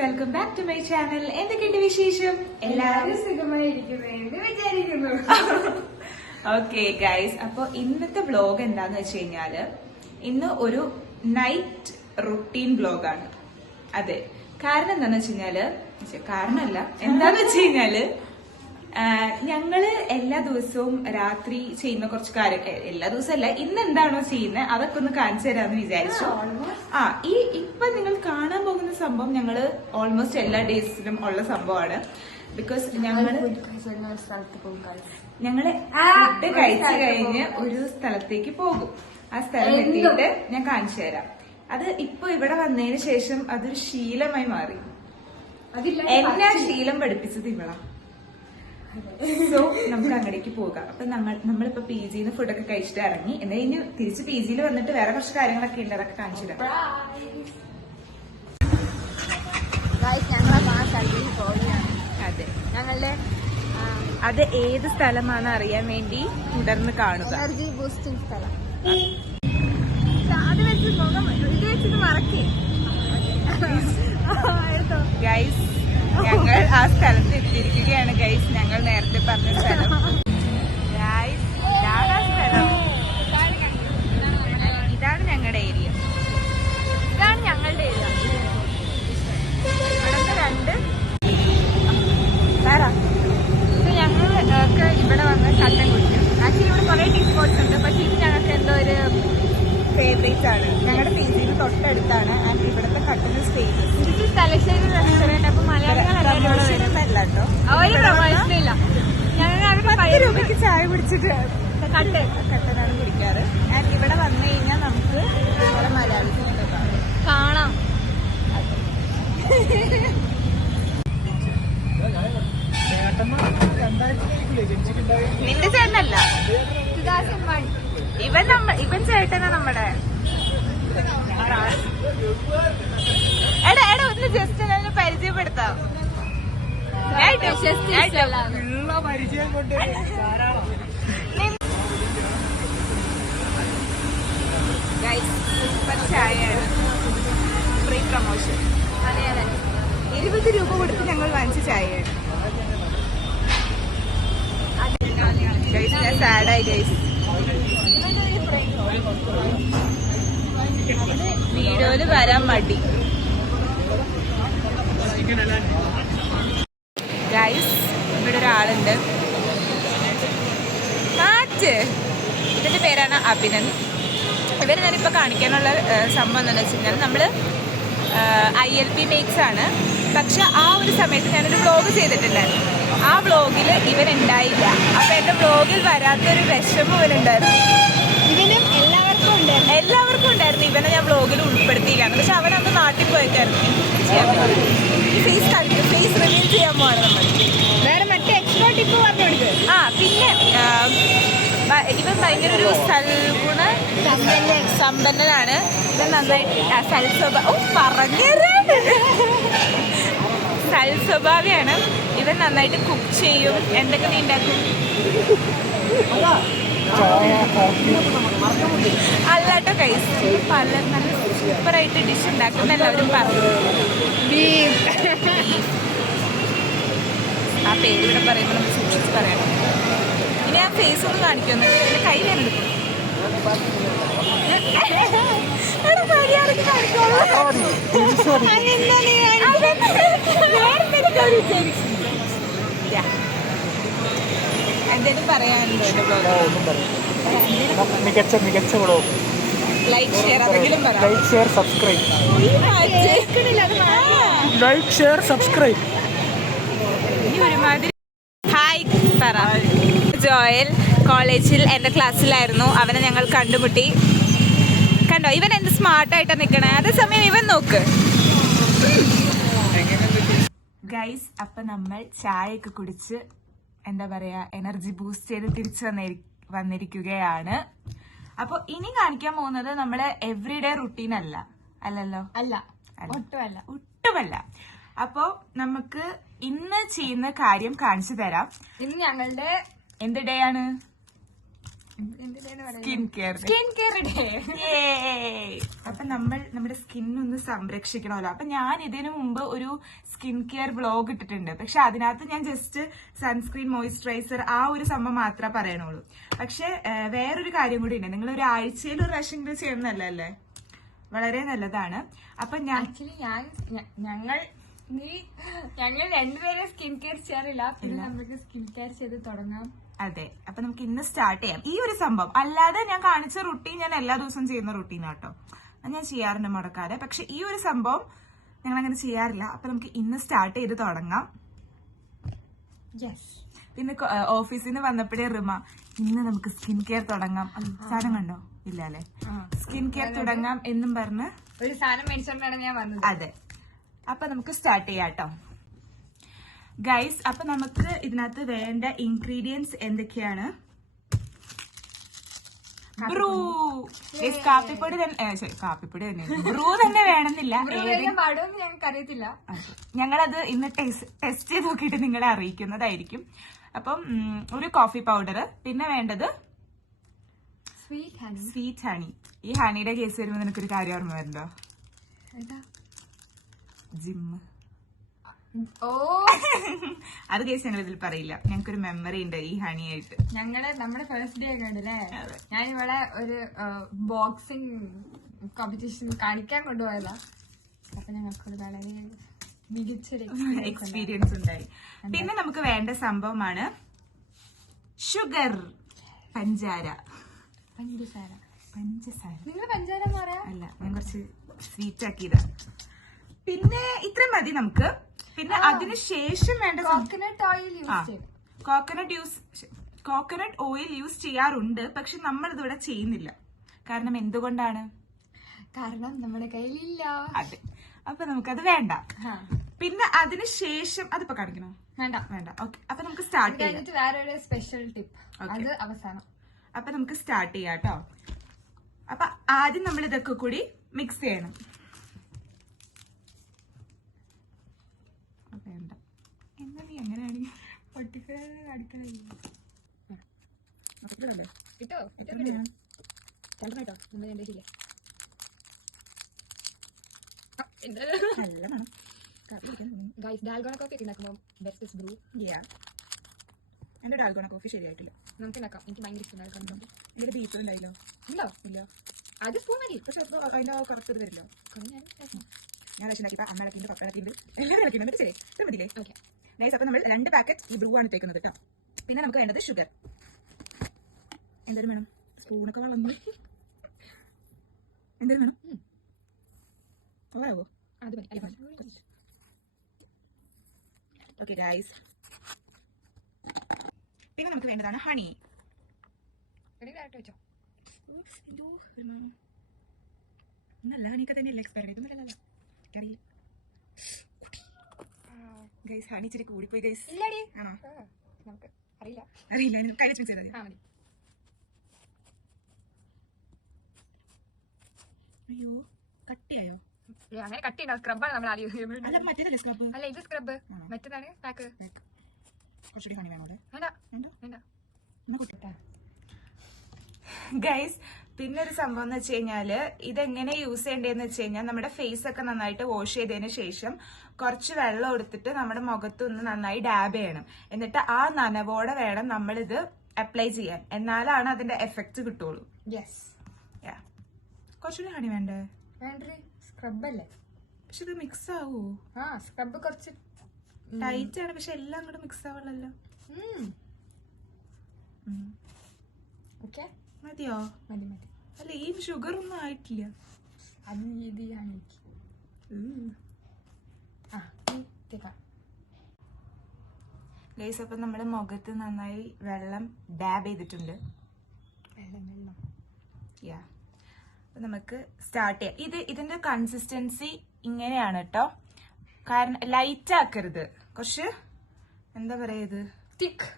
Welcome back to my channel. എന്തൊക്കെയുണ്ട് വിശേഷം? എല്ലാവരും സുഖമായിരിക്കുന്നു വിചാരിക്കുന്നു. ഓക്കെ ഗൈസ്, അപ്പൊ ഇന്നത്തെ വ്ലോഗ് എന്താന്ന് വെച്ച് കഴിഞ്ഞാല് ഇന്ന് ഒരു നൈറ്റ് റുട്ടീൻ വ്ലോഗാണ്. അതെ, കാരണം എന്താന്ന് വെച്ച് കഴിഞ്ഞാല് കാരണമല്ല, എന്താന്ന് വെച്ച് കഴിഞ്ഞാല് ഞങ്ങള് എല്ലാ ദിവസവും രാത്രി ചെയ്യുന്ന കുറച്ച് കാര്യം, എല്ലാ ദിവസവും അല്ല, ഇന്ന് എന്താണോ ചെയ്യുന്നത് അതൊക്കെ ഒന്ന് കാണിച്ചു തരാമെന്ന് വിചാരിച്ചു. ഇപ്പൊ നിങ്ങൾ കാണാൻ പോകുന്ന സംഭവം ഞങ്ങള് ഓൾമോസ്റ്റ് എല്ലാ ഡേയ്സിലും ഉള്ള സംഭവമാണ്. ബിക്കോസ് ഞങ്ങള് ഫുഡ് കഴിച്ചു കഴിഞ്ഞ് ഒരു സ്ഥലത്തേക്ക് പോകും. ആ സ്ഥലം എത്തിയിട്ട് ഞാൻ കാണിച്ചു തരാം. അത് ഇപ്പൊ ഇവിടെ വന്നതിന് ശേഷം അതൊരു ശീലമായി മാറി. എല്ലാ ശീലം പഠിപ്പിച്ചത് ഇവളാ. സോ നമുക്ക് അങ്ങടേക്ക് പോകാം. അപ്പൊ നമ്മളിപ്പോ പി ജിന്ന് ഫുഡൊക്കെ കഴിച്ചിട്ട് ഇറങ്ങി. എന്നാ ഇനി തിരിച്ച് പി ജിയിൽ വന്നിട്ട് വേറെ കുറച്ച് കാര്യങ്ങളൊക്കെ ഉണ്ട്, അതൊക്കെ കാണിച്ചു തരാം. അതെ, ഞങ്ങളുടെ അത് ഏത് സ്ഥലമാണെന്ന് അറിയാൻ വേണ്ടി തുടർന്ന് കാണുക. എനർജി ബൂസ്റ്റിംഗ് സ്ഥലം. അത് വെച്ച് പോകാൻ ഇത് വെച്ചിട്ട് മറക്കേ ഗൈസ്, ഞങ്ങൾ ആ സ്ഥലത്ത് എത്തിയിരിക്കുകയാണ്. ഗൈസ്, ഞങ്ങൾ നേരത്തെ പറഞ്ഞ സ്ഥലം. ഗൈസ്, ഇതാണ് ആ സ്ഥലം. ഇതാണ് ഞങ്ങളുടെ ഏരിയ. ഇതാണ് ഞങ്ങളുടെ ഏരിയ. ഇവിടുത്തെ രണ്ട് ഞങ്ങൾക്ക് ഇവിടെ വന്ന് കട്ടൻ കുടിക്കും. ആക്ച്വലി ഇവിടെ കുറെ ടീ സ്പോട്ട്സ് ഉണ്ട്, പക്ഷെ ഇത് ഞങ്ങൾക്ക് എന്തോ ഒരു ഫേവറേറ്റ് ആണ്. ഞങ്ങളുടെ പി ജിയിൽ തൊട്ടടുത്താണ്. ആൻഡ് ഇവിടുത്തെ കട്ടന് ഫേമസ്. ഇത് തലശ്ശേരി റെസ്റ്റോറന്റ്. അപ്പൊ മലയാളികളല്ല കേട്ടോ, പ്രൊമോഷനില്ല. ഞങ്ങൾ 10 രൂപയ്ക്ക് ചായ കുടിച്ചിട്ട് കട്ടനാണ് കുടിക്കാറ്. ആൻഡ് ഇവിടെ വന്നു കഴിഞ്ഞാൽ നമുക്ക് ഇവിടെ മലയാളത്തിൽ കാണാം. നിന്റെ ചേട്ടനല്ല, 2001. ഇവൻ ചേട്ടനാ നമ്മുടെ. എടാ ഒന്ന് ജസ്റ്റ് ഒന്ന് പരിചയപ്പെടുത്താം. സൂപ്പർ ചായയാണ്, ഫ്രീ പ്രൊമോഷൻ. 20 രൂപ കൊടുത്ത് ഞങ്ങൾ വാങ്ങിച്ച ചായയാണ്. ഞാൻ സാഡായി ഗൈസ്. വീഡിയോയില് വരാൻ മടി ഗൈസ്. ഇവിടെ ഒരാളുണ്ട്, ഇതിന്റെ പേരാണ് അഭിനന്ദ്. ഇവരെ ഞാനിപ്പോൾ കാണിക്കാനുള്ള സംഭവം എന്താണെന്ന് വെച്ച് കഴിഞ്ഞാൽ നമ്മള് ILP മേറ്റ്സ് ആണ്. പക്ഷെ ആ ഒരു സമയത്ത് ഞാനൊരു വ്ളോഗ് ചെയ്തിട്ടുണ്ടായിരുന്നു. ആ വ്ളോഗിൽ ഇവൻ ഉണ്ടായില്ല. അപ്പൊ എന്റെ വ്ളോഗിൽ വരാത്തൊരു വിഷമം ഇവനുണ്ടായിരുന്നു. ഇതിനും എല്ലാവർക്കും ഉണ്ടായിരുന്നു. ഇവനെ ഞാൻ വ്ളോഗിൽ ഉൾപ്പെടുത്തിയില്ല. പക്ഷെ അവനന്ന് നാട്ടിൽ പോയേക്കായിരുന്നു. ഫേസ് റിവീൽ ചെയ്യാൻ പോവാണ് നമ്മൾ. വേറെ മറ്റേ എക്സ്ട്രാ ടിപ്പ് പറഞ്ഞു കൊടുക്കുക. പിന്നെ ഇവൻ ഭയങ്കര ഒരു സമ്പന്നനാണ്. ഇവൻ നന്നായിട്ട് സൽസ്വഭാവിയാണ്. ഇവൻ നന്നായിട്ട് കുക്ക് ചെയ്യും. എന്തൊക്കെ നീ ഉണ്ടാക്കും? അല്ലാട്ടോ കൈസ്, പല നല്ല സൂപ്പറായിട്ട് ഡിഷ് ഉണ്ടാക്കുന്ന എല്ലാവരും പറഞ്ഞു. ആ പേര് ഇവിടെ പറയുമ്പോൾ നമ്മൾ സൂക്ഷിച്ച് പറയണം. ഇനി ആ ഫേസ് ഒന്ന് കാണിക്കുമെന്ന് എന്റെ കൈ ഞാൻ എടുക്കും. എന്തേലും പറയാനുണ്ടോ? ലൈക്ക് ഷെയർ അതെങ്കിലും പറയാം. ഇനി ഒരുമാതിരി ഹായ് പറ. ജോയൽ കോളേജിൽ എൻ്റെ ക്ലാസ്സിലായിരുന്നു. അവനെ ഞങ്ങൾ കണ്ടുമുട്ടി. കണ്ടോ, ഇവൻ എന്ത് സ്മാർട്ടായിട്ടാണ് നിൽക്കണേ. അതേസമയം ഇവൻ നോക്ക് ഗൈസ്. അപ്പൊ നമ്മൾ ചായയൊക്കെ കുടിച്ച് എന്താ പറയാ എനർജി ബൂസ്റ്റ് ചെയ്ത് തിരിച്ചു വന്നിരിക്കുകയാണ്. അപ്പൊ ഇനി കാണിക്കാൻ പോകുന്നത് നമ്മുടെ എവറിഡേ റുട്ടീൻ അല്ലല്ലോ. ഒട്ടുമല്ല. അപ്പൊ നമുക്ക് ഇന്ന് ചെയ്യുന്ന കാര്യം കാണിച്ചു തരാം. ഇന്ന് ഞങ്ങളുടെ എന്ത് ഡേ ആണ്? Skin care skin care day. അപ്പൊ നമ്മൾ നമ്മുടെ സ്കിന്നൊന്ന് സംരക്ഷിക്കണമല്ലോ. അപ്പൊ ഞാൻ ഇതിനു മുമ്പ് ഒരു സ്കിൻ കെയർ വ്ലോഗ് ഇട്ടിട്ടുണ്ട്. പക്ഷെ അതിനകത്ത് ഞാൻ ജസ്റ്റ് സൺസ്ക്രീൻ, മോയിസ്ചറൈസർ ആ ഒരു സംഭവം മാത്രമേ പറയണുള്ളൂ. പക്ഷെ വേറൊരു കാര്യം കൂടി ഉണ്ട്. നിങ്ങൾ ഒരു ആഴ്ചയിൽ ഒരു പ്രാവശ്യം ചെയ്യുന്നതല്ലേ, വളരെ നല്ലതാണ്. അപ്പൊ ആക്ച്വലി ഞങ്ങൾ രണ്ടുപേരും സ്കിൻ കെയർ ചെയ്യാറില്ല. പിന്നെ നമുക്ക് സ്കിൻ കെയർ ചെയ്ത് തുടങ്ങാം. അതെ, അപ്പൊ നമുക്ക് ഇന്ന് സ്റ്റാർട്ട് ചെയ്യാം. ഈ ഒരു സംഭവം അല്ലാതെ ഞാൻ കാണിച്ച റുട്ടീൻ ഞാൻ എല്ലാ ദിവസവും ചെയ്യുന്ന റുട്ടീനാട്ടോ, അത് ഞാൻ ചെയ്യാറുണ്ട് മുടക്കാതെ. പക്ഷെ ഈ ഒരു സംഭവം ഞങ്ങൾ അങ്ങനെ ചെയ്യാറില്ല. അപ്പൊ നമുക്ക് ഇന്ന് സ്റ്റാർട്ട് ചെയ്ത് തുടങ്ങാം. പിന്നെ ഓഫീസിൽ നിന്ന് വന്നപ്പോഴേ റിമ, ഇന്ന് നമുക്ക് സ്കിൻ കെയർ തുടങ്ങാം. സാധനം കണ്ടോ? ഇല്ല അല്ലെ? സ്കിൻ കെയർ തുടങ്ങാം എന്നും പറഞ്ഞ് ഒരു സാധനം മേടിച്ചോണ്ടാണ് ഞാൻ വന്നത്. അതെ, അപ്പൊ നമുക്ക് സ്റ്റാർട്ട് ചെയ്യാം കേട്ടോ ഗൈസ്. അപ്പൊ നമുക്ക് ഇതിനകത്ത് വേണ്ട ഇൻഗ്രീഡിയൻസ് എന്തൊക്കെയാണ്? ബ്രൂ, കാപ്പിപ്പൊടി തന്നെ, കാപ്പിപ്പൊടി തന്നെ, ബ്രൂ തന്നെ വേണമെന്നില്ല. ഞങ്ങൾക്ക് അറിയത്തില്ല. ഞങ്ങളത് ഇന്ന് ടെസ്റ്റ് ചെയ്ത് നോക്കിയിട്ട് നിങ്ങളെ അറിയിക്കുന്നതായിരിക്കും. അപ്പം ഒരു കോഫി പൗഡർ, പിന്നെ വേണ്ടത് സ്വീറ്റ് ഹണി. ഈ ഹണിയുടെ കേസ് വരുമ്പോൾ നിനക്കൊരു കാര്യം ഓർമ്മ വരുന്നുണ്ടോ? ജിമ്മ്. ഓ, അത് കേസ് ഞങ്ങൾ ഇതിൽ പറയില്ല. ഞങ്ങൾക്കൊരു മെമ്മറി ഉണ്ട് ഈ ഹണിയായിട്ട്. നമ്മുടെ ഫസ്റ്റ് ഡേ കണ്ടല്ലേ, ഞാനിവിടെ ഒരു ബോക്സിംഗ് കോമ്പറ്റീഷൻ കാണിക്കാൻ കൊണ്ടുപോയതാ. അപ്പൊ ഞങ്ങൾക്കൊരു വളരെ മികച്ചൊരു എക്സ്പീരിയൻസ് ഉണ്ടായി. പിന്നെ നമുക്ക് വേണ്ട സംഭവമാണ് ഷുഗർ, പഞ്ചാര. നിങ്ങൾ പഞ്ചാര അല്ല, ഞാൻ കുറച്ച് സ്വീറ്റ് ആക്കിയതാ. പിന്നെ ഇത്ര മതി നമുക്ക്. പിന്നെ അതിനുശേഷം വേണ്ട coconut oil coconut oil use ചെയ്യാറുണ്ട്. പക്ഷെ നമ്മൾ ഇതിവിടെ ചെയ്യുന്നില്ല. കാരണം എന്തുകൊണ്ടാണ്? കാരണം നമ്മുടെ കയ്യിലില്ല. അതെ, അപ്പൊ നമുക്കത് വേണ്ട. പിന്നെ അതിനുശേഷം അതിപ്പോ കാണിക്കണോ? വേണ്ട. ഓക്കെ, അപ്പൊ നമുക്ക് സ്റ്റാർട്ട് ചെയ്യാം. വേറൊരു സ്പെഷ്യൽ ടിപ്പ്, അത് അവസാനം. അപ്പൊ നമുക്ക് സ്റ്റാർട്ട് ചെയ്യാം കേട്ടോ. അപ്പൊ ആദ്യം നമ്മൾ ഇതൊക്കെ കൂടി മിക്സ് ചെയ്യണം. വേണ്ട, എന്നാ നീ എങ്ങനെയാണ് ഡാൽഗോണ കോഫി ഒക്കെ ഉണ്ടാക്കുമ്പോൾ ബെസ്റ്റ് ബ്രൂ. എന്റെ ഡാൽഗോണ കോഫി ശരിയായിട്ടില്ല. നമുക്ക് ഉണ്ടാക്കാം. എനിക്ക് ഭയങ്കര ഇഷ്ടം ഡാൽഗോണ കോഫി. ഇതിന്റെ ബീറ്റർ ഉണ്ടായില്ലോ? ഉണ്ടോ? ഇല്ല. അത് സ്പൂൺ മതി. പക്ഷെ അതിന്റെ കറക്റ്റ് ഇത് തരില്ലോ. ഞാൻ റേഷനാക്കിയപ്പോ അമ്മളക്കിണ്ട്, പപ്പളക്കിണ്ട്, എല്ലാവരും ഇളക്കിണ്ട്. എന്നിട്ട് ഇത്ര മതിയില്ലേ? ഓക്കെ ഗൈസ്, അപ്പൊ നമ്മൾ 2 പാക്കറ്റ് ഈ ബ്രൂ ആണ് ഇട്ടേക്കുന്നത് കേട്ടോ. പിന്നെ നമുക്ക് വേണ്ടത് ഷുഗർ. എന്തായാലും വേണം, സ്പൂണൊക്കെ വളർന്നു. എന്തായാലും വേണം. ഓവോ, അത് മതി. ഓക്കെ ഗൈസ്, പിന്നെ നമുക്ക് വേണ്ടതാണ് ഹണി. വെച്ചോ. നല്ല ഹണിയൊക്കെ തന്നെയല്ലേ എക്സ്പെരിമെന്റ്? അറിയില്ല ഗൈസ്, ഹണി ഇച്ചിരി കൂടിപ്പോയി ഗൈസ്. ആണോ? നമുക്ക് അറിയില്ല. കൈ വെച്ച് ചെയ്താൽ മതി. അയ്യോ, കട്ടിയായോ? അങ്ങനെ കട്ടിയുണ്ടോ? സ്ക്രബാണ് നമ്മൾ ആദ്യം. അല്ല, മറ്റേതല്ലേ സ്ക്രബ്? അല്ല, ഇത് സ്ക്രബ്, മറ്റേതാണ് പാക്ക്. കുറച്ചുകൂടി ഹണി വേണോ? വേണ്ട. ഗൈസ്, പിന്നെ ഒരു സംഭവം എന്ന് വെച്ച് കഴിഞ്ഞാല്, ഇതെങ്ങനെ യൂസ് ചെയ്യേണ്ടതെന്ന് വെച്ച് കഴിഞ്ഞാൽ, നമ്മുടെ ഫേസ് ഒക്കെ നന്നായിട്ട് വാഷ് ചെയ്തതിന് ശേഷം കുറച്ച് വെള്ളം എടുത്തിട്ട് നമ്മുടെ മുഖത്തൊന്ന് നന്നായി ഡാബ് ചെയ്യണം. എന്നിട്ട് ആ നനവോടെ വേണം നമ്മളിത് അപ്ലൈ ചെയ്യാൻ. എന്നാലാണ് അതിന്റെ എഫക്ട് കിട്ടുള്ളൂ. കുറച്ചുകൂടി ഹണി വേണ്ടേ? സ്ക്രബ് അല്ലേ? പക്ഷെ ഇത് മിക്സ് ആവോ? സ്ക്രബ് കുറച്ച് ടൈറ്റ് ആണ്, പക്ഷെ എല്ലാം കൂടെ മിക്സ് ആവുള്ളല്ലോ. മതിയോ? മതി. അല്ല, ഈ ഷുഗർ ഒന്നും ആയിട്ടില്ല. അത് രീതിയാണ്. ഗൈസ്, അപ്പൊ നമ്മുടെ മുഖത്ത് നന്നായി വെള്ളം ഡാബ് ചെയ്തിട്ടുണ്ട്. നമുക്ക് സ്റ്റാർട്ട് ചെയ്യാം. ഇതിന്റെ കൺസിസ്റ്റൻസി ഇങ്ങനെയാണ് കേട്ടോ. കാരണം ലൈറ്റ് ആക്കരുത്, കുറച്ച് എന്താ പറയാ, ഇത് തിക്ക്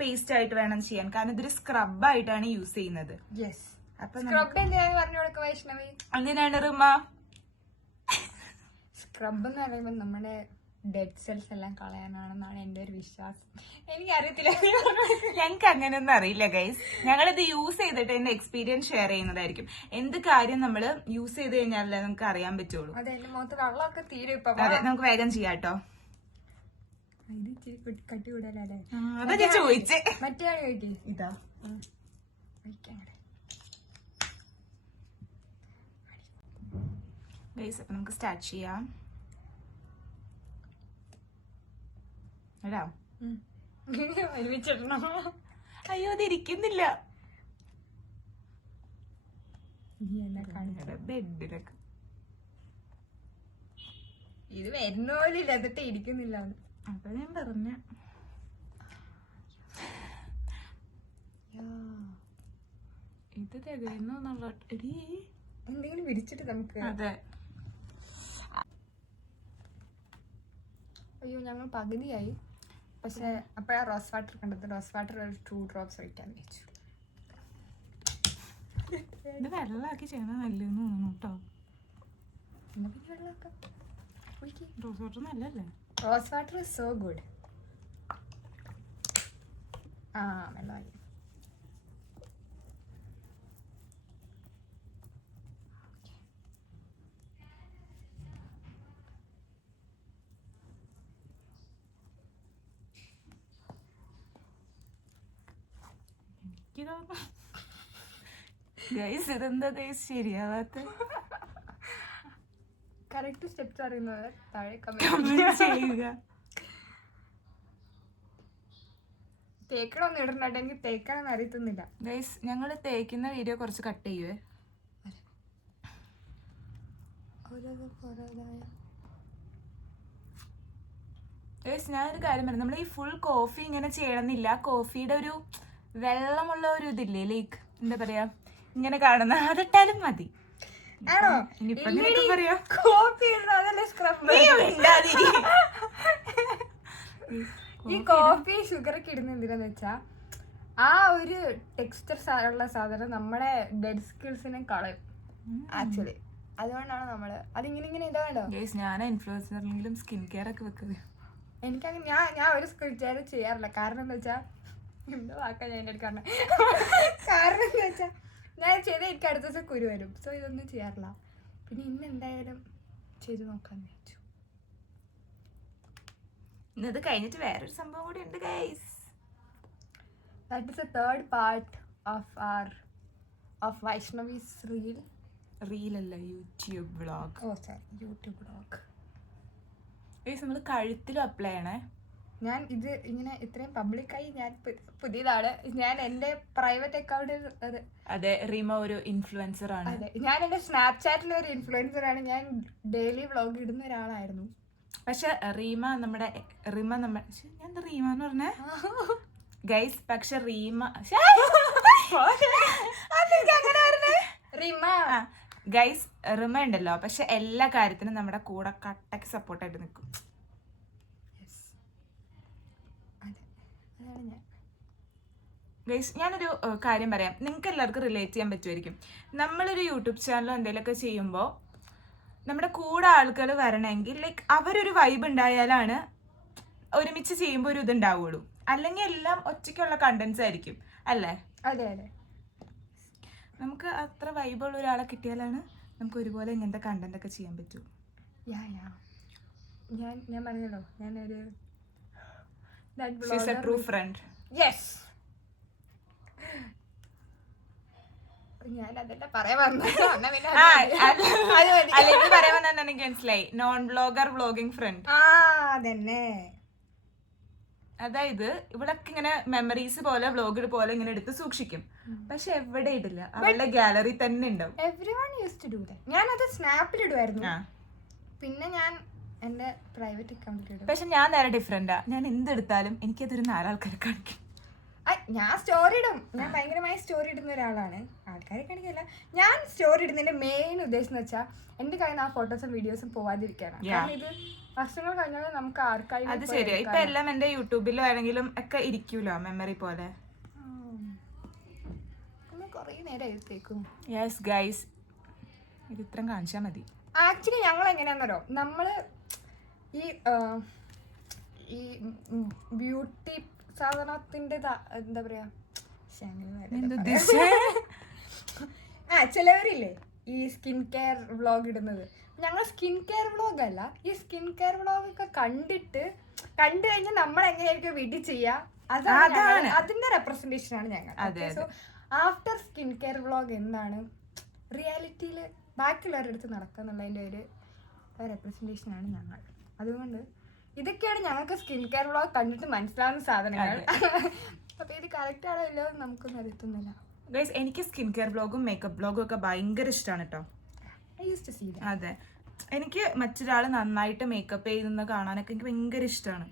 പേസ്റ്റ് ആയിട്ട് വേണം ചെയ്യാൻ. കാരണം ഇതൊരു സ്ക്രബ് ആയിട്ടാണ് യൂസ് ചെയ്യുന്നത്. അപ്പൊ അങ്ങനെയാണ് റിമ. സ്ക്രബ് എന്ന് പറയുമ്പോൾ നമ്മുടെ ഡെഡ് സെൽസ് എല്ലാം കളയാനാണെന്നാണ് എന്റെ ഒരു വിശ്വാസം. എനിക്കറിയത്തില്ല. ഞങ്ങൾക്ക് അങ്ങനെയൊന്നും അറിയില്ല ഗൈസ്. ഞങ്ങളിത് യൂസ് ചെയ്തിട്ട് എന്റെ എക്സ്പീരിയൻസ് ഷെയർ ചെയ്യുന്നതായിരിക്കും. എന്ത് കാര്യം നമ്മൾ യൂസ് ചെയ്ത് കഴിഞ്ഞാലേ നമുക്ക് അറിയാൻ പറ്റുള്ളൂ. അതെ, എന്റെ മുഖത്ത് വെള്ളമൊക്കെ തീരെ ഇപ്പൊ. അതെ, നമുക്ക് വേഗം ചെയ്യാം കേട്ടോ. ഇത് ഇച്ചിരി കട്ടി വിടാനല്ലേ? അതാ ഞാൻ ചോദിച്ചേ. മറ്റേ കഴിക്കേ ഇതാ ഗൈസ്. അപ്പൊ നമുക്ക് സ്റ്റാർട്ട് ചെയ്യാം. ഇടാം. ഒരുമിച്ചിടണം. അയ്യോ, അത് ഇരിക്കുന്നില്ല ബെഡിലൊക്കെ. ഇത് വരുന്ന പോലെ ഇല്ല, എന്നിട്ട് ഇരിക്കുന്നില്ല. അപ്പൊ ഞാൻ പറഞ്ഞ ഇത് തികയുന്നുള്ള എന്തെങ്കിലും വിരിച്ചിട്ട് നമുക്ക്. അതെ. അയ്യോ, ഞങ്ങൾ പകുതിയായി. പക്ഷെ അപ്പോഴാ റോസ് വാട്ടർ കണ്ടത്. റോസ് വാട്ടർ ഒരു 2 drops ഒഴിക്കാൻ വെച്ചു. ഇത് വെള്ളമാക്കി ചെയ്യണത് നല്ലെന്ന് തോന്നുന്നു കേട്ടോ. റോസ് വാട്ടർ നല്ലല്ലേ? Rose water is so good. ആ, വെള്ളമായി. ഗൈസ്, ഇതെന്താ ഗൈസ് ശരിയാവാത്ത? കറക്റ്റ് സ്റ്റെപ്സ് അറിയുന്നത് താഴെ കമന്റ് ചെയ്യുക. തേക്കണമൊന്നും ഇടണ്ട, എനിക്ക് തേക്കാനൊന്നും അറിയത്തുന്നില്ല. ഗൈസ്, ഞങ്ങൾ തേക്കുന്ന വീഡിയോ കുറച്ച് കട്ട് ചെയ്യുവേ. ഗൈസ്, ഞാനൊരു കാര്യം പറയാം. നമ്മൾ ഈ ഫുൾ കോഫി ഇങ്ങനെ ചെയ്യണമെന്നില്ല. കോഫിയുടെ ഒരു വെള്ളമുള്ള ഒരു ഇതില്ലേ, ലൈക്ക് എന്താ പറയാ, ഇങ്ങനെ കാണുന്ന അതിട്ടാലും മതി. ആണോ? ഇനിയിപ്പൊ നിനക്ക് പറയാ കോഫി ഇടുന്നതല്ലേ സ്ക്രബ്. ഈ കോഫി ഷുഗർ ഒക്കെ ഇടുന്ന എന്തിനാന്ന് വെച്ചാ ആ ഒരു ടെക്സ്ചർ ഉള്ള സാധനം നമ്മുടെ ഡെഡ് സ്കിൽസിനെ കളയും ആക്ച്വലി. അതുകൊണ്ടാണ് നമ്മള് അതിങ്ങനെ ഇതാണോ. ഞാൻ ഇൻഫ്ലുവൻസറിലെങ്കിലും സ്കിൻ കെയർ ഒക്കെ വെക്കുന്നത്. എനിക്കങ്ങനെ ഞാൻ ഒരു സ്കിൻ കെയർ ചെയ്യാറില്ല. കാരണം എന്താ വെച്ചാ, എന്താ വാക്കാ ഞാൻ എൻ്റെ എടുക്കാറുണ്ട്. കാരണം എന്താ വെച്ചാൽ ഞാൻ ചെയ്ത എനിക്ക് അടുത്ത ദിവസം കുരു വരും. സോ ഇതൊന്നും ചെയ്യാറില്ല. പിന്നെ ഇന്ന് എന്തായാലും ചെയ്ത് നോക്കാന്ന് വെച്ചു. ഇന്നത് കഴിഞ്ഞിട്ട് വേറൊരു സംഭവം കൂടി ഉണ്ട് guys. That is a third part of Vaishnavi's റീലല്ല, YouTube vlog. Oh sorry, YouTube vlog. Guys, നമ്മൾ കഴുത്തിലും അപ്ലൈ ചെയ്യണേ. ഞാൻ ഇത് ഇങ്ങനെ ഇത്രയും പബ്ലിക്കായി ഞാൻ പുതിയതാണ്. ഞാൻ എൻ്റെ പ്രൈവറ്റ് അക്കൗണ്ടിൽ അതെ, റീമ ഒരു ഇൻഫ്ലുവൻസർ ആണ്. അതെ, ഞാൻ എൻ്റെ സ്നാപ്ചാറ്റിലെ ഒരു ഇൻഫ്ലുവൻസർ ആണ്. ഞാൻ ഡെയിലി വ്ളോഗ് ഇടുന്ന ഒരാളായിരുന്നു. പക്ഷെ റീമ നമ്മുടെ ഞാൻ റീമ എന്ന് പറഞ്ഞേ ഗൈസ്. പക്ഷെ റീമ ഗൈസ്, റിമ ഉണ്ടല്ലോ, പക്ഷെ എല്ലാ കാര്യത്തിനും നമ്മുടെ കൂടെ കട്ടക്ക് സപ്പോർട്ടായിട്ട് നിൽക്കും. ഗൈസ്, ഞാനൊരു കാര്യം പറയാം. നിങ്ങൾക്ക് എല്ലാവർക്കും റിലേറ്റ് ചെയ്യാൻ പറ്റുമായിരിക്കും. നമ്മളൊരു യൂട്യൂബ് ചാനലോ എന്തെങ്കിലുമൊക്കെ ചെയ്യുമ്പോൾ നമ്മുടെ കൂടെ ആൾക്കാർ വരണമെങ്കിൽ ലൈക്ക് അവരൊരു വൈബ് ഉണ്ടായാലാണ് ഒരുമിച്ച് ചെയ്യുമ്പോൾ ഒരു ഇതുണ്ടാവുള്ളൂ. അല്ലെങ്കിൽ എല്ലാം ഒറ്റയ്ക്കുള്ള കണ്ടന്റ്സ് ആയിരിക്കും അല്ലേ? അതെ അതെ. നമുക്ക് അത്ര വൈബുള്ള ഒരാളെ കിട്ടിയാലാണ് നമുക്ക് ഒരുപോലെ ഇങ്ങനത്തെ കണ്ടന്റ് ഒക്കെ ചെയ്യാൻ പറ്റൂ. ഞാൻ പറഞ്ഞല്ലോ, ഞാനൊരു ട്രൂ ഫ്രണ്ട്. യെസ്, ഞാൻ അതെല്ലാം പറയാൻ എനിക്ക് മനസ്സിലായി. Non blogger vlogging friend. അതന്നെ. അതായത് ഇവിടൊക്കെ ഇങ്ങനെ മെമ്മറീസ് പോലെ വ്ളോഗ് പോലെ ഇങ്ങനെ എടുത്ത് സൂക്ഷിക്കും. പക്ഷെ എവിടെ ഇടില്ല, അവളുടെ ഗാലറി തന്നെ ഉണ്ടാവും. Everyone used to do that. ഞാനത് സ്നാപ്പിൽ ഇടുമായിരുന്നു. പിന്നെ ഞാൻ എന്റെ പ്രൈവറ്റ് അക്കൗണ്ടിൽ ഇടും. പക്ഷെ ഞാൻ നേരെ ഡിഫറെന്റാ. ഞാൻ എന്തെടുത്താലും എനിക്കതൊരു 4 ആൾക്കാരെ കാണിക്കും. ഞാൻ സ്റ്റോറി ഇടും. ഞാൻ ഭയങ്കരമായി സ്റ്റോറി ഇടുന്ന ഒരാളാണ്. ആൾക്കാരെ കാണിക്കില്ല. ഞാൻ സ്റ്റോറി ഇടുന്നതിന്റെ മെയിൻ ഉദ്ദേശം എന്ന് വെച്ചാൽ എന്റെ കയ്യിൽ ആ ഫോട്ടോസും വീഡിയോസും പോവാതിരിക്കാനാണ്. കാരണം ഇത് വർഷങ്ങൾ കഴിഞ്ഞാലും നമുക്ക് ആർക്കായാലും അത് ശരിയാ. ഇപ്പൊ എല്ലാം എന്റെ യൂട്യൂബിലോ ആണെങ്കിലും ഒക്കെ ഇരിക്കൂലോ മെമ്മറി പോലെ. കൊറേ നേരം എഴുത്തേക്കും. യെസ് ഗൈസ്, ഇത് ഇത്രയും കാണിച്ചാൽ മതി. ആക്ച്വലി ഞങ്ങൾ എങ്ങനെയാണെന്നോ, നമ്മള് ഈ ബ്യൂട്ടി സാധനത്തിന്റെ എന്താ പറയാ എന്തുദ്ദേശിച്ചേ? ചിലവരില്ലേ ഈ സ്കിൻ കെയർ വ്ളോഗ് ഇടുന്നത്. ഞങ്ങൾ സ്കിൻ കെയർ വ്ളോഗ് അല്ല, ഈ സ്കിൻ കെയർ വ്ളോഗ് ഒക്കെ കണ്ടു കഴിഞ്ഞാൽ നമ്മൾ എങ്ങനെയായിരിക്കും വീട്ടിൽ ചെയ്യാ, അതാണ് അതിന്റെ റെപ്രസെന്റേഷൻ ആണ് ഞങ്ങൾ. So after skin care vlog എന്താണ് റിയാലിറ്റിയിൽ ബാക്കിയുള്ളവരുടെ അടുത്ത് നടക്കുക എന്നുള്ളതിന്റെ ഒരു റെപ്രസെന്റേഷൻ ആണ് ഞങ്ങൾ. അതുകൊണ്ട് ഇതൊക്കെയാണ് ഞങ്ങൾക്ക് സ്കിൻ കെയർ വ്ളോഗ് കണ്ടിട്ട് മനസ്സിലാവുന്ന സാധനങ്ങൾ. അപ്പൊ ഇത് കറക്റ്റ് ആണോ ഇല്ലോ നമുക്കൊന്നും അറിയത്തുന്നില്ല. ഗൈസ്, എനിക്ക് സ്കിൻ കെയർ വ്ളോഗും മേക്കപ്പ് വ്ളോഗും ഒക്കെ ഭയങ്കര ഇഷ്ടമാണ് കേട്ടോ. അതെ, എനിക്ക് മറ്റൊരാൾ നന്നായിട്ട് മേക്കപ്പ് ചെയ്യുന്ന കാണാനൊക്കെ എനിക്ക് ഭയങ്കര ഇഷ്ടമാണ്.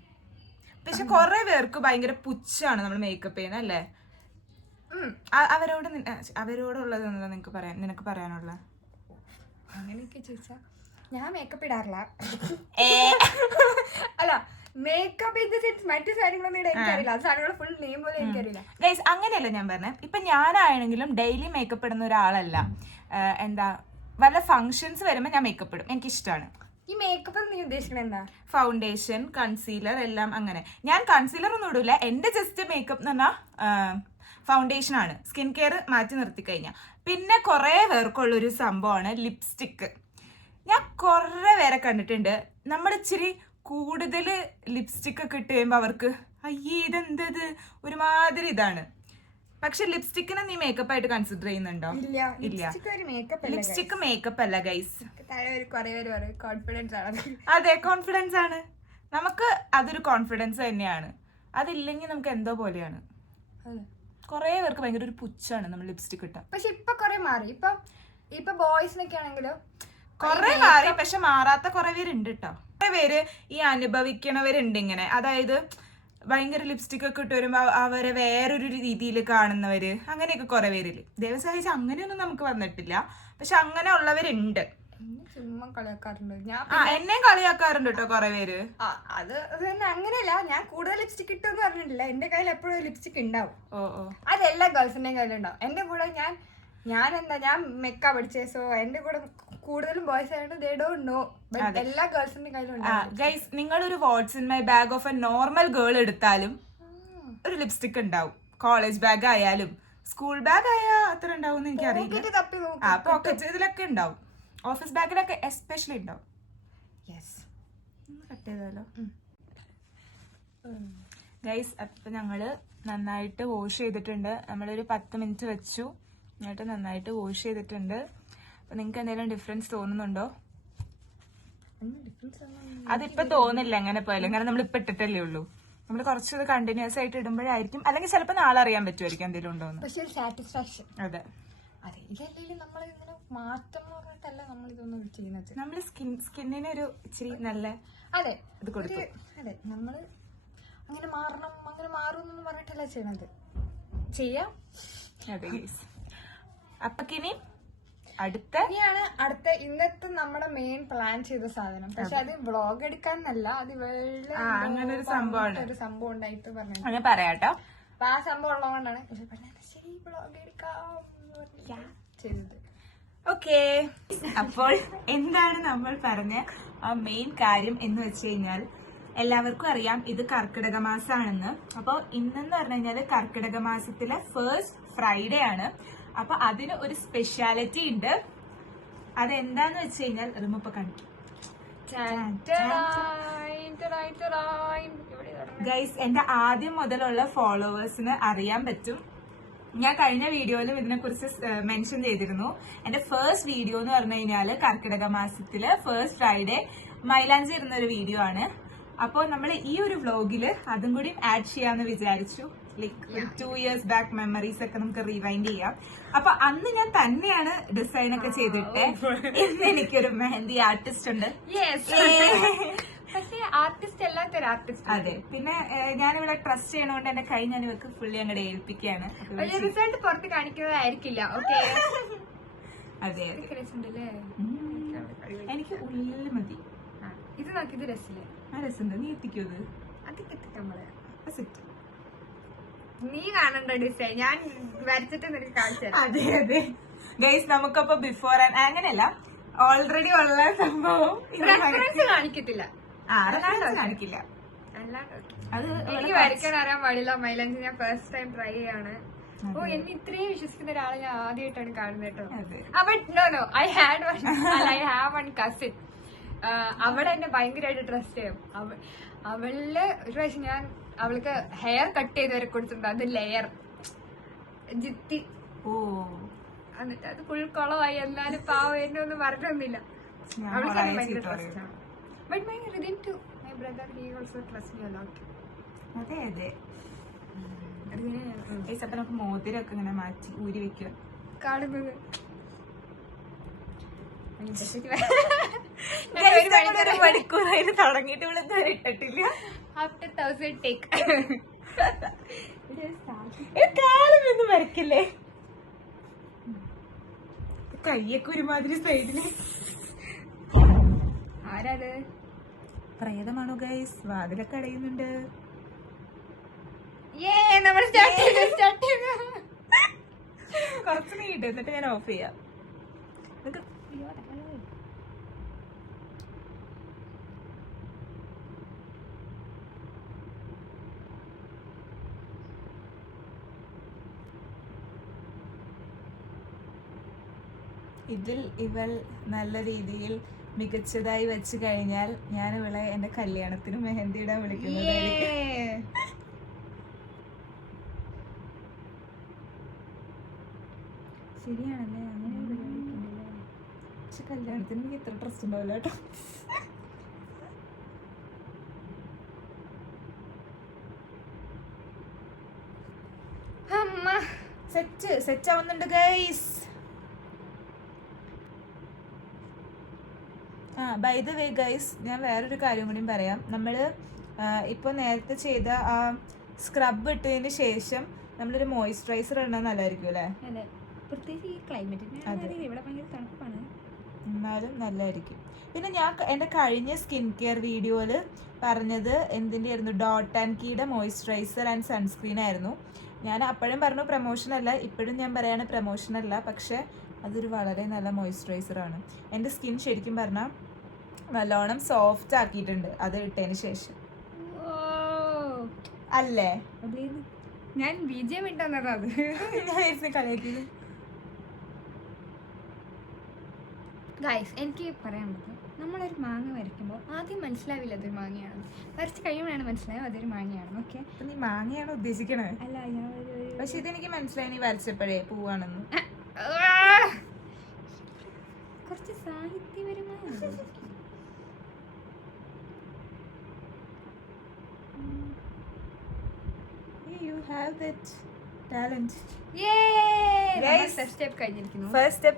പക്ഷെ കുറെ പേർക്ക് ഭയങ്കര പുച്ഛാണ് നമ്മൾ മേക്കപ്പ് ചെയ്യുന്നത് അല്ലേ? അവരോടുള്ളത് എന്താ നിനക്ക് പറയാനുള്ള? അങ്ങനെയൊക്കെ ചോദിച്ചാ ഞാൻ മേക്കപ്പ് ഇടാറില്ല. അല്ല, മേക്കപ്പ് ഇൻ ദ സെൻസ് മറ്റു സാധനങ്ങളൊന്നും ഇടാൻ എനിക്കറിയില്ല. അത് സാധനങ്ങൾ ഫുൾ നെയിം പോലും എനിക്കറിയില്ല. ഗൈസ്, അങ്ങനെയല്ല ഞാൻ പറഞ്ഞത്. ഇപ്പൊ ഞാനാണെങ്കിലും ഡെയിലി മേക്കപ്പ് ഇടുന്ന ഒരാളല്ല. എന്താ, വല്ല ഫങ്ഷൻസ് വരുമ്പോൾ ഞാൻ മേക്കപ്പ് ഇടും, എനിക്കിഷ്ടമാണ്. ഈ മേക്കപ്പ് നീ ഉദ്ദേശിക്കണത് എന്താ? ഫൗണ്ടേഷൻ, കൺസീലർ എല്ലാം അങ്ങനെ. ഞാൻ കൺസീലർ ഒന്നും ഇടില്ല. എന്റെ ജസ്റ്റ് മേക്കപ്പ് എന്ന് പറഞ്ഞാൽ ഫൗണ്ടേഷൻ ആണ്. സ്കിൻ കെയർ മാറ്റി നിർത്തി കഴിഞ്ഞാൽ പിന്നെ കുറെ പേർക്കുള്ളൊരു സംഭവമാണ് ലിപ്സ്റ്റിക്ക്. ഞാൻ കുറെ പേരെ കണ്ടിട്ടുണ്ട്, നമ്മൾ ഇച്ചിരി കൂടുതൽ ലിപ്സ്റ്റിക് ഒക്കെ ഇട്ട് കഴിയുമ്പോൾ അവർക്ക് അയ്യേ ഇതെന്തത് ഒരുമാതിരി ഇതാണ്. പക്ഷെ ലിപ്സ്റ്റിക്കിനെ നീ മേക്കപ്പ് ആയിട്ട് കൺസിഡർ ചെയ്യുന്നുണ്ടോ? ഇല്ല, ലിപ്സ്റ്റിക് മേക്കപ്പ് അല്ല ഗൈസ്. അതെ, കോൺഫിഡൻസ് ആണ്. നമുക്ക് അതൊരു കോൺഫിഡൻസ് തന്നെയാണ്. അതില്ലെങ്കിൽ നമുക്ക് എന്തോ പോലെയാണ്. കുറെ പേർക്ക് ഭയങ്കര ഒരു പുച്ഛാണ് നമ്മൾ ലിപ്സ്റ്റിക് ഇട്ട. പക്ഷെ ഇപ്പൊ കുറെ മാറി. ഇപ്പൊ ബോയ്സിനൊക്കെ ആണെങ്കിലും കുറെ മാറി. പക്ഷെ മാറാത്ത കുറെ പേരുണ്ട് കേട്ടോ. കുറെ പേര് ഈ അനുഭവിക്കണവരുണ്ട് ഇങ്ങനെ. അതായത് ഭയങ്കര ലിപ്സ്റ്റിക് ഒക്കെ ഇട്ട് വരുമ്പോ അവരെ വേറൊരു രീതിയിൽ കാണുന്നവര്, അങ്ങനെയൊക്കെ കുറെ പേരില്. ദൈവം സഹായിച്ച അങ്ങനെയൊന്നും നമുക്ക് വന്നിട്ടില്ല. പക്ഷെ അങ്ങനെ ഉള്ളവരുണ്ട്. എന്നെയും കളിയാക്കാറുണ്ട് കേട്ടോ കുറെ പേര്. അത് തന്നെ അങ്ങനെയല്ല, ഞാൻ കൂടുതൽ ലിപ്സ്റ്റിക് ഇട്ടെന്ന് പറഞ്ഞിട്ടില്ല. എന്റെ കയ്യിൽ എപ്പോഴും ലിപ്സ്റ്റിക് ഉണ്ടാവും. അത് എല്ലാ ഗേൾസിന്റെയും കയ്യിലുണ്ടാവും. എന്റെ കൂടെ ഞാൻ മെക്ക പഠിച്ചേ. സോ എന്റെ കൂടെ കൂടുതലും ബോയ്സ് ആയിട്ട് ദേ ഡോണ്ട് നോ, ബട്ട് എല്ലാ ഗേൾസിന്റെ കയ്യിലുണ്ടാവും. ഗൈസ്, നിങ്ങളൊരു what's in my bag of A normal girl എടുത്താലും ഒരു ലിപ്സ്റ്റിക് ഉണ്ടാവും. കോളേജ് ബാഗ് ആയാലും സ്കൂൾ ബാഗ് ആയാൽ അത്ര ഉണ്ടാവും എന്ന് എനിക്കറിയില്ല. പോക്കറ്റ് ഇതിലൊക്കെ ഉണ്ടാവും. ഓഫീസ് ബാഗിലൊക്കെ എസ്പെഷ്യലി ഉണ്ടാവും. കട്ട് ചെയ്താലോ ഗൈസ്? അപ്പൊ ഞങ്ങള് നന്നായിട്ട് വാഷ് ചെയ്തിട്ടുണ്ട്. നമ്മളൊരു 10 മിനിറ്റ് വെച്ചു, എന്നിട്ട് നന്നായിട്ട് വാഷ് ചെയ്തിട്ടുണ്ട്. അപ്പൊ നിങ്ങക്ക് എന്തെങ്കിലും ഡിഫറൻസ് തോന്നുന്നുണ്ടോ? അതിപ്പോ തോന്നില്ല എങ്ങനെ പോയാലും, കാരണം നമ്മൾ ഇപ്പൊ ഇട്ടിട്ടല്ലേ ഉള്ളൂ. നമ്മൾ കുറച്ചത് കണ്ടിന്യൂസ് ആയിട്ട് ഇടുമ്പോഴായിരിക്കും, അല്ലെങ്കിൽ ചിലപ്പോ നാളെ അറിയാൻ പറ്റുമായിരിക്കും എന്തെങ്കിലും ഉണ്ടോന്ന്. അതെ, നമ്മള് സ്കിന്നിന് ഒരു ഇച്ചിരി നല്ല ഇത് കൊടുക്കും. അതെ, നമ്മള് അങ്ങനെ മാറണം അങ്ങനെ മാറും പറഞ്ഞിട്ടല്ല ചെയ്യണത്, ചെയ്യാം. അതെ ഗൈസ്, അപ്പൊക്കിനി അടുത്ത ഇന്നത്തെ നമ്മുടെ മെയിൻ പ്ലാൻ ചെയ്ത സാധനം. പക്ഷെ അത് വ്ളോഗ് എടുക്കാന്നല്ല, അത് അങ്ങനെ ഒരു സംഭവമാണ്. ഒരു സംഭവം ഉണ്ടായിട്ട് പറഞ്ഞു അങ്ങനെ പറയാട്ടോ. അപ്പൊ ആ സംഭവം ഉള്ളതുകൊണ്ടാണ് ശരി വ്ളോഗ് എടുക്കാം ചെയ്തത്. ഓക്കെ, അപ്പോൾ എന്താണ് നമ്മൾ പറഞ്ഞ ആ മെയിൻ കാര്യം എന്ന് വെച്ച് കഴിഞ്ഞാൽ, എല്ലാവർക്കും അറിയാം ഇത് കർക്കിടക മാസമാണെന്ന്. അപ്പൊ ഇന്നെന്ന് പറഞ്ഞു കഴിഞ്ഞാൽ കർക്കിടക മാസത്തിലെ ഫസ്റ്റ് ഫ്രൈഡേ ആണ്. അപ്പൊ അതിന് ഒരു സ്പെഷ്യാലിറ്റി ഉണ്ട്. അതെന്താന്ന് വെച്ച് കഴിഞ്ഞാൽ റിമപ്പ കാണിക്കും. ഗൈസ്, എന്റെ ആദ്യം മുതലുള്ള ഫോളോവേഴ്സിന് അറിയാൻ പറ്റും. ഞാൻ കഴിഞ്ഞ വീഡിയോയിലും ഇതിനെ കുറിച്ച് മെൻഷൻ ചെയ്തിരുന്നു. എന്റെ ഫസ്റ്റ് വീഡിയോ എന്ന് പറഞ്ഞു കഴിഞ്ഞാല് കർക്കിടക മാസത്തില് ഫസ്റ്റ് ഫ്രൈഡേ മൈലാഞ്ചി ഇടുന്ന ഒരു വീഡിയോ ആണ്. അപ്പോൾ നമ്മൾ ഈ ഒരു വ്ലോഗില് അതും കൂടി ആഡ് ചെയ്യാന്ന് വിചാരിച്ചു. ലൈക്ക് 2 years ബാക്ക് മെമ്മറീസ് ഒക്കെ നമുക്ക് റീവൈൻഡ് ചെയ്യാം. അപ്പൊ അന്ന് ഞാൻ തന്നെയാണ് ഡിസൈൻ ഒക്കെ ചെയ്തിട്ട്, ഇന്ന് എനിക്കൊരു മെഹന്തി ആർട്ടിസ്റ്റ് ഉണ്ട്. അതെ, പിന്നെ ഞാനിവിടെ ട്രസ്റ്റ് ചെയ്യണോണ്ട് എന്റെ കൈ ഞാൻ ഇവർക്ക് ഫുള്ളി അങ്ങോട്ട് ഏൽപ്പിക്കുകയാണ്. റിസൾട്ട് പുറത്ത് കാണിക്കുന്നതായിരിക്കില്ല. ഓക്കെ, അതെ, എനിക്ക് ഉള്ളിൽ മതി. ഇത് നോക്കി, ഇത് രസില്ല. ആ രസമുണ്ട്, നീ എത്തിക്കത്. നീ കാണണ്ട ഡിസൈൻ, ഞാൻ വരച്ചിട്ട് നിനക്ക് കാണിച്ചു. അതെ അതെ ഗൈസ്, നമുക്കപ്പോ ബിഫോർ ആൻഡ് അങ്ങനെയല്ല, ഓൾറെഡി ഉള്ള സംഭവം കാണിക്കത്തില്ല. കാണിക്കില്ല. അത് എനിക്ക് വരയ്ക്കാൻ അറിയാൻ പാടില്ല. മൈലാഞ്ചി ഞാൻ ഫസ്റ്റ് ടൈം ട്രൈ ചെയ്യാണ്. ഓ, എന്നെ ഇത്രയും വിശ്വസിക്കുന്ന ഒരാളെ ഞാൻ ആദ്യമായിട്ടാണ് കാണുന്നത് കേട്ടോ. No I have one cousin. അവളെ എന്നെ ഭയങ്കരമായിട്ട് ട്രസ്റ്റ് ചെയ്യും. അവളില് ഒരു പ്രാവശ്യം ഞാൻ അവൾക്ക് ഹെയർ കട്ട് ചെയ്ത് വരെ കൊടുത്തിട്ടുണ്ട്. അത് ലെയർ ജിത്തി. എന്നിട്ട് അത് ഫുൾ കുളമായി. എന്നാലും പാവം എന്നെ ഒന്നും പറഞ്ഞൊന്നുമില്ല. അവൾക്ക് ഭയങ്കര ട്രസ്റ്റ് ആണ്. But my relative my brother he also trust me a lot. അതെ അതെ. അപ്പൊ നമുക്ക് മോതിരൊക്കെ ഇങ്ങനെ മാറ്റി ഊരി വെക്കുക കാണുന്നത്. മണിക്കൂറായിട്ട് തുടങ്ങിയിട്ട് ഇവിടെ ഇട്ടിട്ടില്ല. ആഫ്റ്റർ 1000 ടേക്ക് കാലമൊന്നും വരക്കില്ലേ? കയ്യൊക്കെ ഒരുമാതിരി സൈഡില്. ആരാത്? പ്രേതമാണോ ഗൈസ്? വാതിലൊക്കെ അടയുന്നുണ്ട്. കുറച്ച് നീട്ട് എന്നിട്ട് ഞാൻ ഓഫ് ചെയ്യാം. ഇതിൽ ഇവൾ നല്ല രീതിയിൽ മികച്ചതായി വെച്ച് കഴിഞ്ഞാൽ ഞാൻ ഇവളെ എന്റെ കല്യാണത്തിന് മെഹന്തി ഇടാൻ വിളിക്കുന്നതായിരിക്കും. ശരിയാണല്ലേ, അങ്ങനെ പക്ഷെ കല്യാണത്തിന് എനിക്ക് ഇത്ര ഡ്രസ് ഉണ്ടാവില്ല കേട്ടോ. സെറ്റ് ആവുന്നുണ്ട് guys. By the way guys, ഞാൻ വേറൊരു കാര്യം കൂടിയും പറയാം. നമ്മൾ ഇപ്പോൾ നേരത്തെ ചെയ്ത ആ സ്ക്രബ് ഇട്ടതിന് ശേഷം നമ്മളൊരു മോയ്സ്ചറൈസർ ഇടാൻ നല്ലതായിരിക്കും അല്ലേ? പ്രത്യേകിച്ച് ഈ ക്ലൈമറ്റിന് ഇവിടെ ഭയങ്കര തണുപ്പാണ്, എന്നാലും നല്ലതായിരിക്കും. പിന്നെ ഞാൻ എൻ്റെ കഴിഞ്ഞ സ്കിൻ കെയർ വീഡിയോയിൽ പറഞ്ഞത് എന്തിൻ്റെ ആയിരുന്നു? ഡോട്ട് ആൻഡ് കീയുടെ മോയ്സ്ചറൈസർ ആൻഡ് സൺസ്ക്രീൻ ആയിരുന്നു. ഞാൻ അപ്പോഴും പറഞ്ഞു പ്രൊമോഷൻ അല്ല, ഇപ്പോഴും ഞാൻ പറയാണ് പ്രൊമോഷൻ അല്ല, പക്ഷേ അതൊരു വളരെ നല്ല മോയ്സ്ചറൈസറാണ്. എൻ്റെ സ്കിൻ ശരിക്കും പറഞ്ഞാൽ നല്ലോണം സോഫ്റ്റ് ആക്കിയിട്ടുണ്ട് അത് ഇട്ടതിന് ശേഷം. അല്ലേ? ഞാൻ വിജയം ഇട്ടെന്നത് അത് ഞാൻ കളിയാക്കിയത്. ഗൈസ്, എനിക്ക് പറയാൻ പറ്റും, നമ്മളൊരു മാങ്ങ വരയ്ക്കുമ്പോൾ ആദ്യം മനസ്സിലാവില്ല അതൊരു മാങ്ങയാണ്. വരച്ച് കഴിയുമ്പോഴാണ് മനസ്സിലാവും അതൊരു മാങ്ങയാണ്. ഓക്കെ, നീ മാങ്ങയാണോ ഉദ്ദേശിക്കണേ? അല്ല, ഞാൻ പക്ഷെ ഇതെനിക്ക് മനസ്സിലായി നീ വരച്ചപ്പോഴേ പൂവാണെന്ന്. കുറച്ച് സാഹിത്യപരമായ you have that talent. First step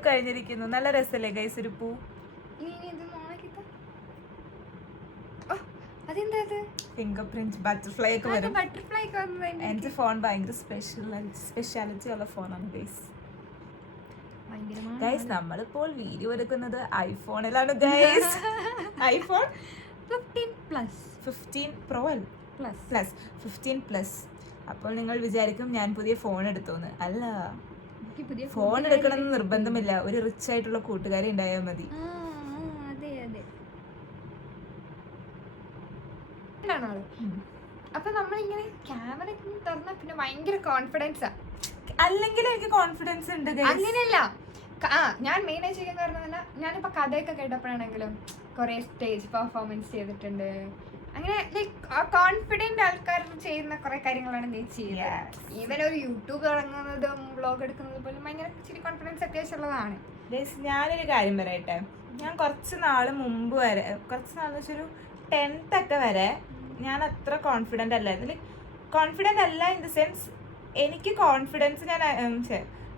കഴിഞ്ഞിരിക്കുന്നു. നല്ല രസല്ലേ ഗൈസ് ഒരു പൂ? ഫിംഗർ പ്രിന്റ് ബട്ടർഫ്ലൈ ഒക്കെ വരും. എന്റെ ഫോൺ ഭയങ്കര സ്പെഷ്യാലിറ്റി ഉള്ള ഫോണാണ് ഗൈസ്. ഗൈസ്, നമ്മളിപ്പോൾ വീഡിയോ എടുക്കുന്നത് ഐഫോണിലാണ് guys. IPhone 15 Pro plus 15 plus. അപ്പോൾ നിങ്ങൾ വിചാരിക്കും ഞാൻ പുതിയ ഫോൺ എടുത്തോന്ന്. അല്ല, ഫോൺ എടുക്കണമെന്ന് നിർബന്ധമില്ല, ഒരു റിച്ച് ആയിട്ടുള്ള കൂട്ടുകാരി ഉണ്ടായാൽ മതി. അപ്പൊ നമ്മളിങ്ങനെ ക്യാമറ തുറന്ന പിന്നെ ഭയങ്കര കോൺഫിഡൻസാ. അല്ലെങ്കിൽ എനിക്ക് കോൺഫിഡൻസ് ഉണ്ട്. അങ്ങനെയല്ല, ഞാൻ മെയിനായി ചെയ്യാൻ കാരണം തന്നെ ഞാനിപ്പോ കഥയൊക്കെ കേട്ടപ്പോഴാണെങ്കിലും കുറെ സ്റ്റേജ് പെർഫോമൻസ് ചെയ്തിട്ടുണ്ട്. അങ്ങനെ ലൈക്ക് കോൺഫിഡന്റ് ആൾക്കാർ ചെയ്യുന്ന കുറെ കാര്യങ്ങളാണ് നീ ചെയ്യുന്നത്. ഈവൻ ഒരു യൂട്യൂബ് തുടങ്ങുന്നതും വ്ളോഗ് എടുക്കുന്നതും പോലും ഭയങ്കര ഇച്ചിരി കോൺഫിഡൻസ് അത്യാവശ്യമുള്ളതാണ്. ഞാനൊരു കാര്യം പറയട്ടെ, ഞാൻ കുറച്ച് നാള് മുമ്പ് വരെ, കുറച്ച് നാൾ വെച്ചൊരു 10th ഒക്കെ വരെ ഞാൻ അത്ര കോൺഫിഡന്റ് അല്ലായിരുന്നു. കോൺഫിഡന്റ് അല്ല ഇൻ ദ സെൻസ്, എനിക്ക് കോൺഫിഡൻസ് ഞാൻ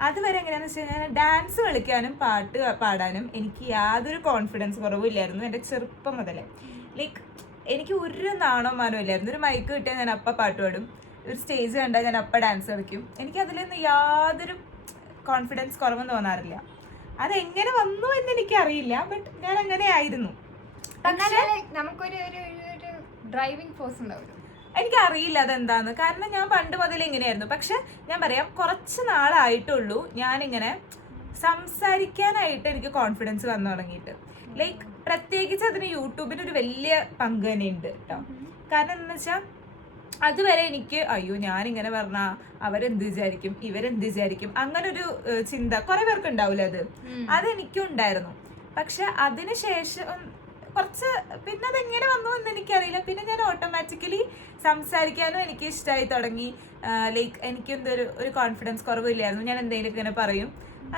അതുവരെ എങ്ങനെയാന്ന് വെച്ച് കഴിഞ്ഞാൽ ഡാൻസ് കളിക്കാനും പാട്ട് പാടാനും എനിക്ക് യാതൊരു കോൺഫിഡൻസ് കുറവും ഇല്ലായിരുന്നു എൻ്റെ ചെറുപ്പം മുതലേ. ലൈക്ക് എനിക്ക് ഒരു നാണോ ഇല്ലായിരുന്നു. ഒരു മൈക്ക് കിട്ടിയാൽ ഞാൻ അപ്പം പാട്ട് പാടും, ഒരു സ്റ്റേജ് കണ്ടാൽ ഞാൻ അപ്പം ഡാൻസ് കളിക്കും. എനിക്ക് അതിലൊന്നും യാതൊരു കോൺഫിഡൻസ് കുറവും തോന്നാറില്ല. അതെങ്ങനെ വന്നു എന്ന് എനിക്കറിയില്ല, ബട്ട് ഞാൻ അങ്ങനെ ആയിരുന്നു. നമുക്കൊരു ഡ്രൈവിംഗ് ഫോഴ്സ് ഉണ്ടാവും. എനിക്കറിയില്ല അതെന്താന്ന്, കാരണം ഞാൻ പണ്ട് മുതലേ ഇങ്ങനെയായിരുന്നു. പക്ഷെ ഞാൻ പറയാം, കുറച്ച് നാളായിട്ടുള്ളൂ ഞാനിങ്ങനെ സംസാരിക്കാനായിട്ട് എനിക്ക് കോൺഫിഡൻസ് വന്നു തുടങ്ങിയിട്ട്. ലൈക്ക് പ്രത്യേകിച്ച് അതിന് യൂട്യൂബിന് ഒരു വലിയ പങ്ക് തന്നെ ഉണ്ട് കേട്ടോ. കാരണം എന്താണെന്ന് വെച്ചാൽ അതുവരെ എനിക്ക് അയ്യോ ഞാനിങ്ങനെ പറഞ്ഞാ അവരെന്ത് വിചാരിക്കും ഇവരെന്ത് വിചാരിക്കും അങ്ങനെ ഒരു ചിന്ത കുറെ പേർക്ക് ഉണ്ടാവില്ല. അതെനിക്കും ഉണ്ടായിരുന്നു. പക്ഷെ അതിനുശേഷം കുറച്ച് പിന്നെ അതെങ്ങനെ വന്നു എന്ന് എനിക്കറിയില്ല. പിന്നെ ഞാൻ ഓട്ടോമാറ്റിക്കലി സംസാരിക്കാനും എനിക്ക് ഇഷ്ടമായി തുടങ്ങി. ലൈക്ക് എനിക്ക് ഒരു കോൺഫിഡൻസ് കുറവില്ലായിരുന്നു. ഞാൻ എന്തെങ്കിലും ഇങ്ങനെ പറയും,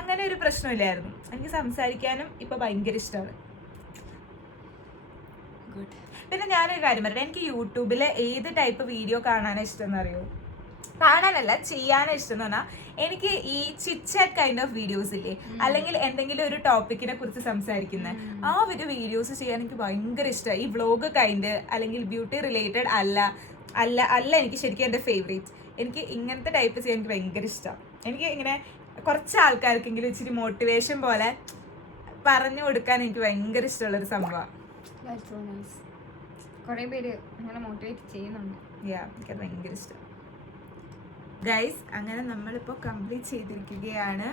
അങ്ങനെ ഒരു പ്രശ്നമില്ലായിരുന്നു. എനിക്ക് സംസാരിക്കാനും ഇപ്പൊ ഭയങ്കര ഇഷ്ടമാണ്. ഗുഡ്. പിന്നെ ഞാനൊരു കാര്യം പറയട്ടെ, എനിക്ക് യൂട്യൂബിലെ ഏത് ടൈപ്പ് വീഡിയോ കാണാനാണ് ഇഷ്ടം എന്നറിയോ? കാണാനല്ല, ചെയ്യാനാണ് ഇഷ്ടം എന്ന് പറഞ്ഞാൽ എനിക്ക് ഈ ചിറ്റ് കൈൻഡ് ഓഫ് വീഡിയോസ് ഇല്ലേ, അല്ലെങ്കിൽ എന്തെങ്കിലും ഒരു ടോപ്പിക്കിനെ കുറിച്ച് സംസാരിക്കുന്ന ആ ഒരു വീഡിയോസ് ചെയ്യാൻ എനിക്ക് ഭയങ്കര ഇഷ്ടമാണ്. ഈ വ്ളോഗ് കൈൻഡ് അല്ലെങ്കിൽ ബ്യൂട്ടി റിലേറ്റഡ് അല്ല എനിക്ക് ശരിക്കും എൻ്റെ ഫേവറേറ്റ്. എനിക്ക് ഇങ്ങനത്തെ ടൈപ്പ് ചെയ്യാൻ എനിക്ക് ഭയങ്കര ഇഷ്ടമാണ്. എനിക്ക് ഇങ്ങനെ കുറച്ച് ആൾക്കാർക്കെങ്കിലും ഇച്ചിരി മോട്ടിവേഷൻ പോലെ പറഞ്ഞു കൊടുക്കാൻ എനിക്ക് ഭയങ്കര ഇഷ്ടമുള്ളൊരു സംഭവമാണ്. കുറേ പേര് അങ്ങനെ മോട്ടിവേറ്റ് ചെയ്യുന്നുണ്ട്. എനിക്കത് ഭയങ്കര ഇഷ്ടം. ഗൈസ്, അങ്ങനെ നമ്മളിപ്പോൾ കംപ്ലീറ്റ് ചെയ്തിരിക്കുകയാണ്.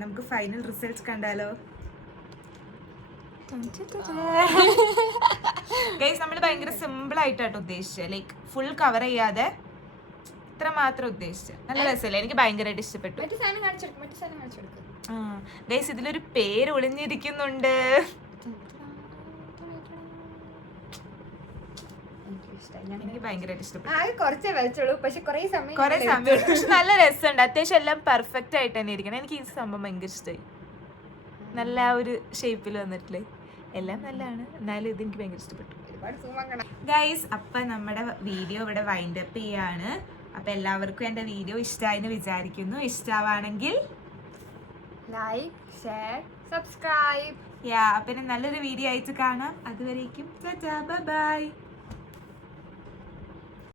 നമുക്ക് ഫൈനൽ റിസൾട്ട് കണ്ടാലോ? ഗൈസ്, നമ്മൾ ഭയങ്കര സിമ്പിൾ ആയിട്ടാട്ടോ ഉദ്ദേശിച്ചത്. ലൈക്ക് ഫുൾ കവർ ചെയ്യാതെ ഇത്ര മാത്രം ഉദ്ദേശിച്ചത്. നല്ല രസമല്ലേ? എനിക്ക് ഭയങ്കരമായിട്ട് ഇഷ്ടപ്പെട്ടു. ഗൈസ്, ഇതിലൊരു പേര് ഒളിഞ്ഞിരിക്കുന്നുണ്ട്. എനിക്ക് ഭയങ്കരമായിട്ട് ഇഷ്ടപ്പെട്ടു. കുറെ സമയം പക്ഷെ നല്ല രസമുണ്ട്. അത്യാവശ്യം എല്ലാം പെർഫെക്റ്റ് ആയിട്ട് തന്നെ ഇരിക്കണം. എനിക്ക് ഈ സംഭവം ഭയങ്കര ഇഷ്ടമായി. നല്ല ആ ഒരു ഷേപ്പിൽ വന്നിട്ടില്ലേ, എല്ലാം നല്ലതാണ്. എന്നാലും ഇത് എനിക്ക് ഭയങ്കര ഇഷ്ടപ്പെട്ടു. ഗൈസ്, അപ്പൊ നമ്മുടെ വീഡിയോ ഇവിടെ വൈൻഡ് അപ്പ് ചെയ്യാണ്. അപ്പൊ എല്ലാവർക്കും എന്റെ വീഡിയോ ഇഷ്ടമായെന്ന് വിചാരിക്കുന്നു. ഇഷ്ടമാണെങ്കിൽ ലൈക്ക്, ഷെയർ, സബ്സ്ക്രൈബ്. പിന്നെ നല്ലൊരു വീഡിയോ ആയിട്ട് കാണാം. അതുവരേക്കും ബൈ.